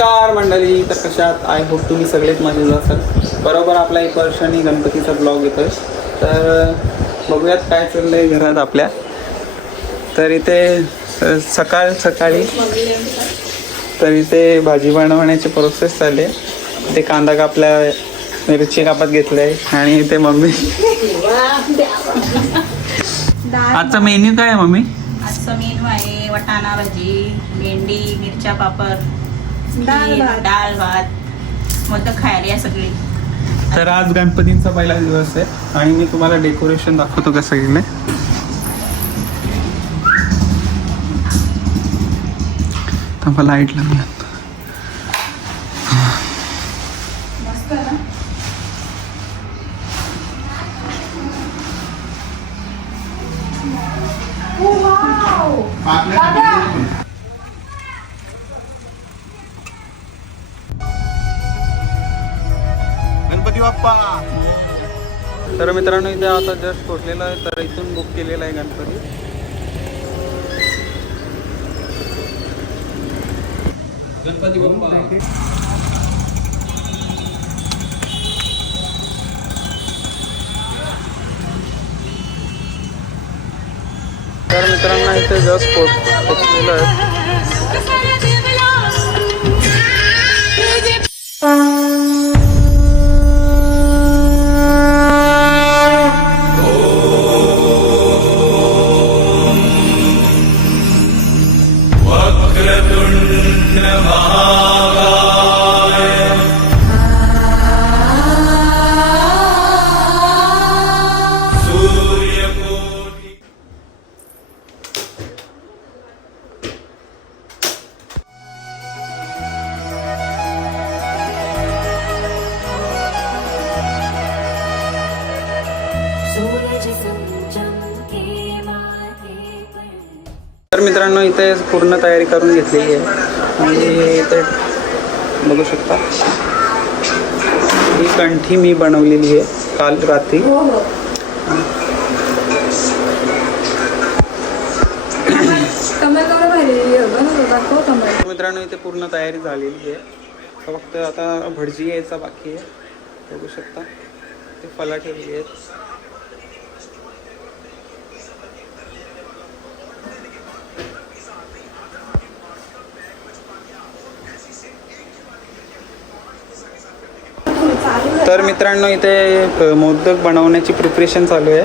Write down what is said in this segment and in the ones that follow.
नमस्कार मंडळी, तर कशात आय होप तुम्ही सगळेच मजेत असाल. बरोबर आपला 1 वर्षांनी गणपतीचा ब्लॉग येतोय. तर बघूयात काय चाललंय घरात आपल्या. तर इथे सकाळी तर इथे भाजी बनवण्याची प्रोसेस चालली आहे. ते कांदा कापल्या, मिरची कापत घेतलंय आणि इथे मम्मी. आजचा मेन्यू काय आहे मम्मी? आजचा मेनू आहे वटाणा भाजी, भेंडी, मिरच्या पापड, डाळ भात, मोदक खायला या सगळी. तर आज गणपतींचा पहिला दिवस आहे आणि मी तुम्हाला डेकोरेशन दाखवतो कसं गेलंय. तर लाईट लावूया. मस्त ना. गणपती बाप्पा. तर मित्रांनो इथे आता जस्ट पोहोचलेलं आहे. तर इथून बुक केलेला आहे गणपती. गणपती बाप्पा. तर मित्रांनो इथे जस्ट पोहोचलेलं आहे. तर मित्रांनो इथे पूर्ण तयारी करून घेतलेली आहे आणि इथे बघू शकता ही कंठी मी बनवलेली आहे काल रात्री. मित्रांनो इथे पूर्ण तयारी झालेली आहे. फक्त आता भटजी यायचा बाकी आहे. बघू शकता ते फला ठेवली आहेत. तर मित्रांनो इथे मोदक बनवण्याची प्रिपरेशन चालू आहे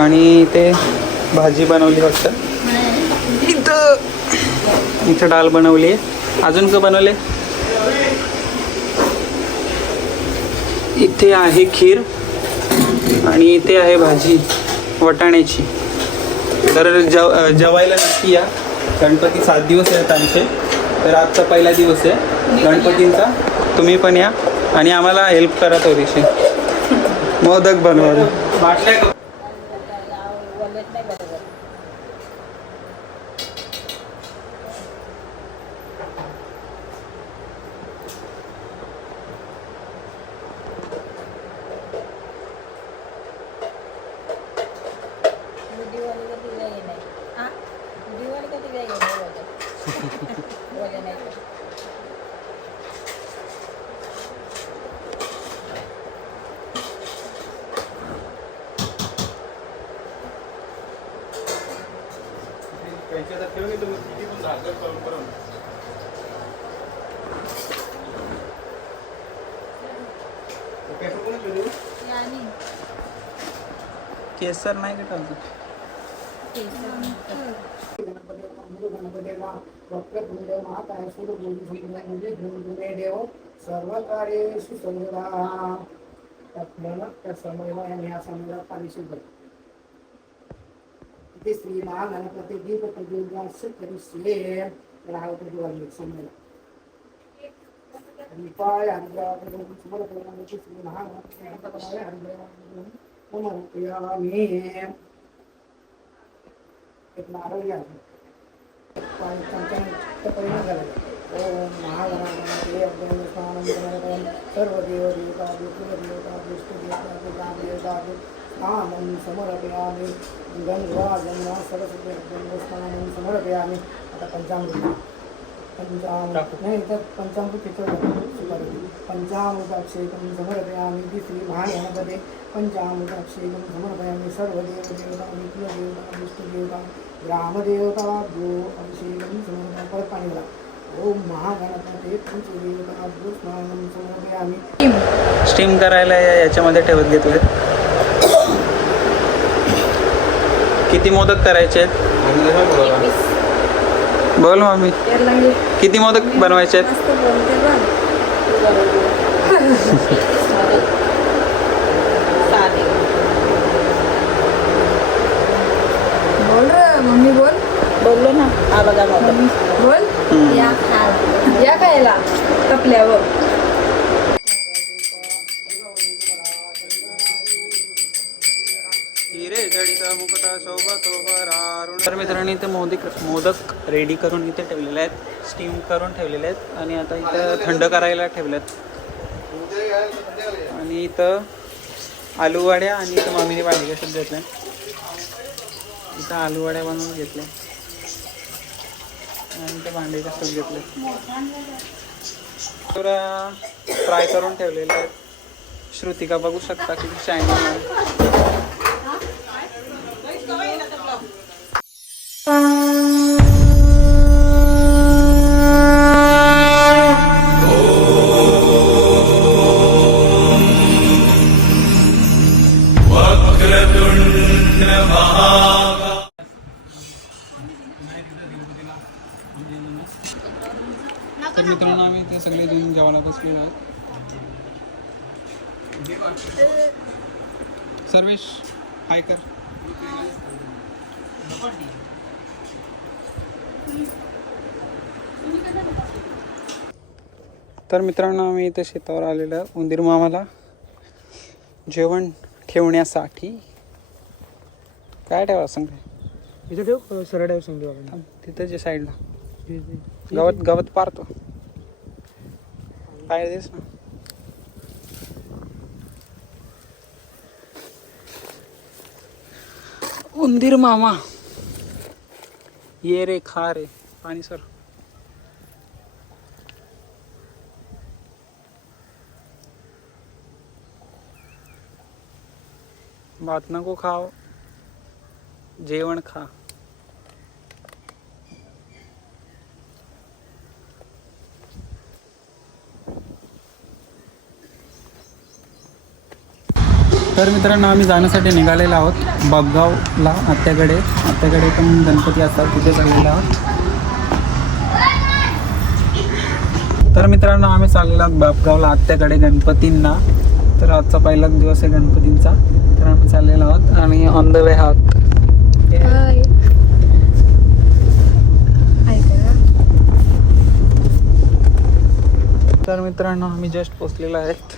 आणि इथे भाजी बनवली फक्त. इथं डाळ बनवली आहे. अजून का बनवले? इथे आहे खीर आणि इथे आहे भाजी वटाण्याची. तर जेवायला नक्की या. गणपती 7 दिवस आहेत आमचे. तर आजचा पहिला दिवस आहे गणपतींचा. तुम्ही पण या आणि आम्हाला हेल्प करा थोडीशी मोदक बनवायला. बाटल्या केसर नाही का टाकतो? सर्व कार्येषु सर्वदा तत्मन तत्समयः या समयः परिशुद्ध इति श्रीमान गणपति दीप प्रज्वलस्य करिष्ये राहतु समय दीपाय हरिद्राय समर्पयामि श्री महागणपतये हरिद्राय समर्पयामि. एक नारळ आहे ओम महागणाधिपतये अभ्यंस्नानं सर्वदेवदेवता कुलदेवता विष्णुदेवता स्नानं समर्पयामि. गंगा जमुना सरस्वती अभ्यंस्नानं समर्पयामि. आता पंचामृत नाही तर पंचामृत पंचामृताभिषेकं समर्पयामि द्वितीय महागणपते पंचामृताभिषेकं समर्पयामि सर्वदेवदेवता विष्णुदेवता विष्णुदेवता ग्रामदेवता भो अभिषेकं समर्पयामि परत पाणी भरा ओम महागणपते पंचदेवता स्नानं समर्पयामि स्टीम करायला याच्यामध्ये ठेवत घेतले. किती मोदक करायचे आहेत? बोल मम्मी, किती मोदक बनवायचे आहेत? बोल रे मम्मी बोल. बोललो ना. हा बघा मोदक. बोल या खायला तपल्यावर. तर मित्रांनी इथे मोदक रेडी करून इथे ठेवलेले आहेत, स्टीम करून ठेवलेले आहेत आणि आता इथं थंड करायला ठेवलेत. आणि इथं आलू वड्या आणि इथं मम्मीने भाजी कशात घेतल्या. इथं आलू वड्या बनवून घेतल्या आणि इथं भांडे कशात घेतले. तर फ्राय करून ठेवलेले आहेत. श्रुतिका बघू शकता की शायनिंग. तर मित्रांनो आम्ही ते सगळे जण जेवायला बसलेलो आहोत. सर्वेश हाय कर. तर मित्रांनो आम्ही इथे शेतावर आलेलो आहे उंदीर मामाला जेवण ठेवण्यासाठी. काय ठेवा सांग? इथे ठेव सरळ ठेव सांगतो तिथे जे साईडला गवत पारतो काय देस ना. उंदीर मामा ये रे खा रे पाणी सर. भात नको खाओ, जेवण खा. तर मित्रांनो आम्ही जाण्यासाठी निघालेलो आहोत बापगावला आत्याकडे पण गणपती असतात तिथे चाललेलो आहोत. तर मित्रांनो आम्ही चाललेलो आहोत बापगावला आत्याकडे गणपतींना. तर आजचा पहिलाच दिवस आहे गणपतींचा. तर आम्ही चाललेलो आहोत आणि ऑन द वे आहोत. तर मित्रांनो आम्ही जस्ट पोचलेलो आहेत.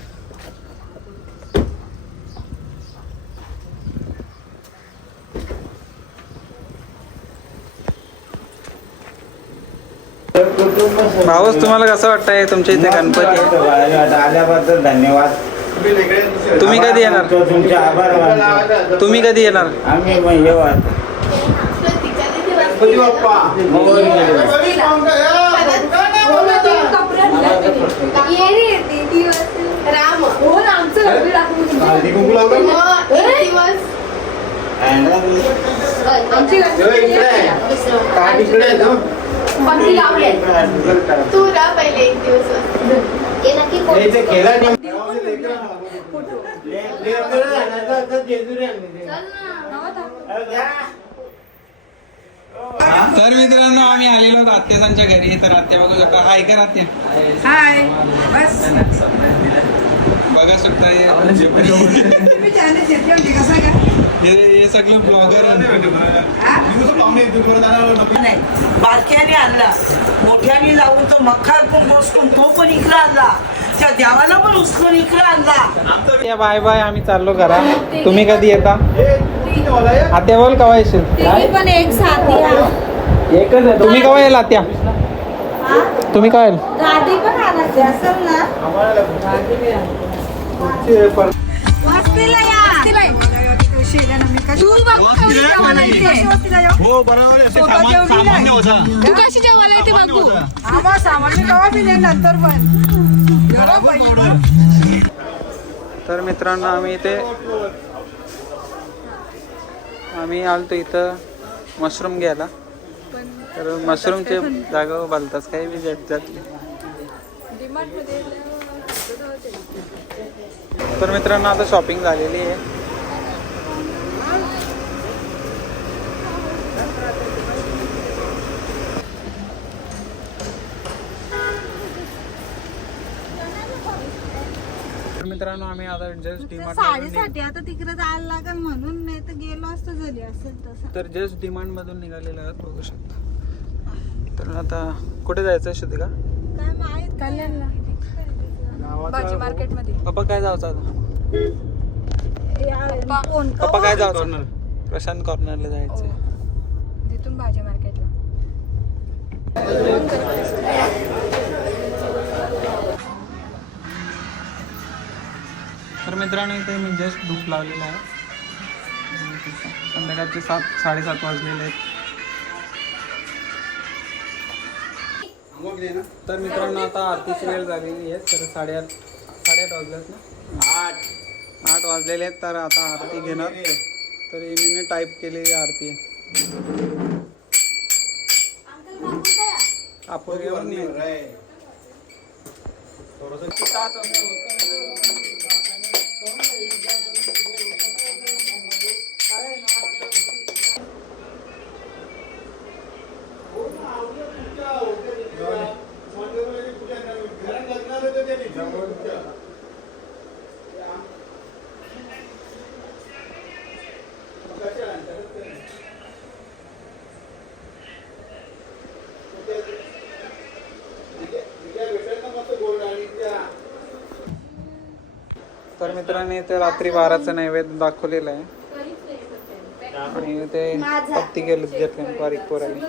भाऊस तुम्हाला कसं वाटतंय तुमच्या इथे गणपती आल्याबद्दल धन्यवाद. तुम्ही कधी येणार? तुमचे आभार मानतो. तुम्ही कधी येणार? आम्ही गणपती बाप्पा राम हो ना आमचं तू रा पहिले एक दिवस तर मित्रांनो आम्ही आलेलो आहोत आत्यासांच्या घरी. तर आत्या बघू शकता. हाय कर आत्या. हाय बस बघा शकता हे सगळे ब्लॉगर बारक्याने आणला, मोठ्याने लावून तो मखार पण बसतो तो पण इकडे आणला, त्या देवाला पण उचलून इकडे आणला. बाय बाय आम्ही चाललो घरा. तुम्ही कधी येता? आत्या बोल कवा येशील? पण एक साथी तुम्ही कवा येईल आत्या? तुम्ही काय गाडी पण आणायची असेल ना. वस्तीला या. तू कशी जेवायला येते? हो बरोबर आहे. असे सामान्य होता. तू कशी जेवायला येते बाबू? आम्हा सामान्य गावा पिले नंतर पण तर मित्रांनो आम्ही आलतो इथं मशरूम घ्यायला. तर मशरूमचे जागा बालताच काही बी जातले. तर मित्रांनो आता शॉपिंग झालेली आहे. तर मित्रांनो आम्ही आता जस्ट डिमांड साडीसाठी आता तिकडे जायला लागेल म्हणून, नाही तर गेलो असतो झाली असेल तसं. तर जस्ट डिमांड मधून निघालेले आहात बघू शकता. तर आता कुठे जायचं शुद्धिका? काय माहित कल्याणला भाजी मार्केट मध्ये. पप्पा काय जायचं आता? कोण पप्पा काय जायचं? प्रशांत कॉर्नरला जायचंय. तिथून भाजी मार्केटला. तर मित्रांनो इथे मी जस्ट धूप लावलेला आहे. संध्याकाळचे 7-7:30 वाजलेले आहेत. तर मित्रांनो आता आरतीची वेळ झालेली आहे. तर 8:30 वाजलेत ना, 8 वाजलेले आहेत. तर आता आरती घेणार. तर मी टाईप केलेली आरती आपण घेऊन तर मित्रांनी ते रात्री 12चं नैवेद्य दाखवलेलं आहे. आणि ते पत्ती केलं घेतले बारीक पोराने.